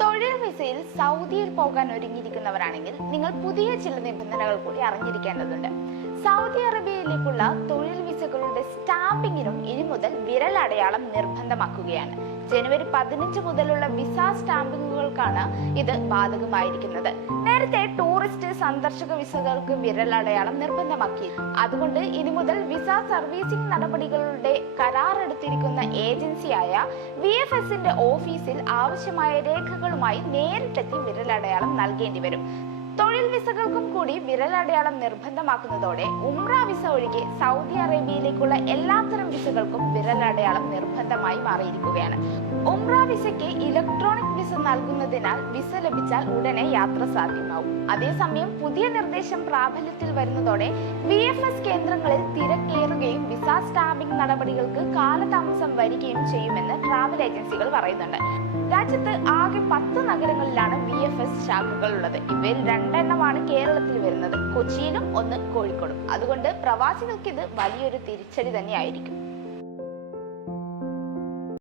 തൊഴിൽ വിസയിൽ സൗദിയിൽ പോകാൻ ഒരുങ്ങിയിരിക്കുന്നവരാണെങ്കിൽ നിങ്ങൾ പുതിയ ചില നിബന്ധനകൾ കൂടി അറിഞ്ഞിരിക്കേണ്ടതുണ്ട്. സൗദി അറേബ്യയിലേക്കുള്ള തൊഴിൽ വിസകളുടെ സ്റ്റാമ്പിങ്ങിനും ഇനി മുതൽ വിരലടയാളം നിർബന്ധമാക്കുകയാണ്. ജനുവരി 15 മുതലുള്ള വിസ സ്റ്റാമ്പിങ്ങുകൾക്കാണ് ഇത് ബാധകമായിരിക്കുന്നത്. നേരത്തെ ടൂറിസ്റ്റ് സന്ദർശക വിസകൾക്ക് വിരലടയാളം നിർബന്ധമാക്കി. അതുകൊണ്ട് ഇനി മുതൽ വിസ സർവീസിംഗ് നടപടികളുടെ കരാറെടുത്തിരിക്കുന്ന ഏജൻസിയായ VFSന്റെ ഓഫീസിൽ ആവശ്യമായ രേഖകളുമായി നേരിട്ടെത്തി വിരലടയാളം നൽകേണ്ടി വരും. തൊഴിൽ വിസകൾക്കും കൂടി വിരലടയാളം നിർബന്ധമാക്കുന്നതോടെ ഉംറ വിസ ഒഴികെ സൗദി അറേബ്യയിലേക്കുള്ള എല്ലാത്തരം വിസകൾക്കും വിരലടയാളം നിർബന്ധമായി മാറിയിരിക്കുകയാണ്. ഉംറ വിസയ്ക്ക് ഇലക്ട്രോണിക് വിസ നൽകുന്നതിനാൽ വിസ ലഭിച്ചാൽ ഉടനെ യാത്ര സാധ്യമാവും. അതേസമയം പുതിയ നിർദ്ദേശം പ്രാബല്യത്തിൽ വരുന്നതോടെ VFS കേന്ദ്രങ്ങളിൽ തിരക്കേറുകയും വിസ സ്റ്റാമ്പിംഗ് നടപടികൾക്ക് കാലതാമസം വരികയും ചെയ്യുമെന്ന് ട്രാവൽ ഏജൻസികൾ പറയുന്നുണ്ട്. രാജ്യത്ത് ആകെ 10 നഗരങ്ങളിലാണ് VFS ശാഖകൾ ഉള്ളത്. ഇവയിൽ 2 എണ്ണമാണ് കേരളത്തിൽ വരുന്നത്, കൊച്ചിയിലും 1 കോഴിക്കോടും. അതുകൊണ്ട് പ്രവാസികൾക്ക് ഇത് വലിയൊരു തിരിച്ചടി തന്നെയായിരിക്കും.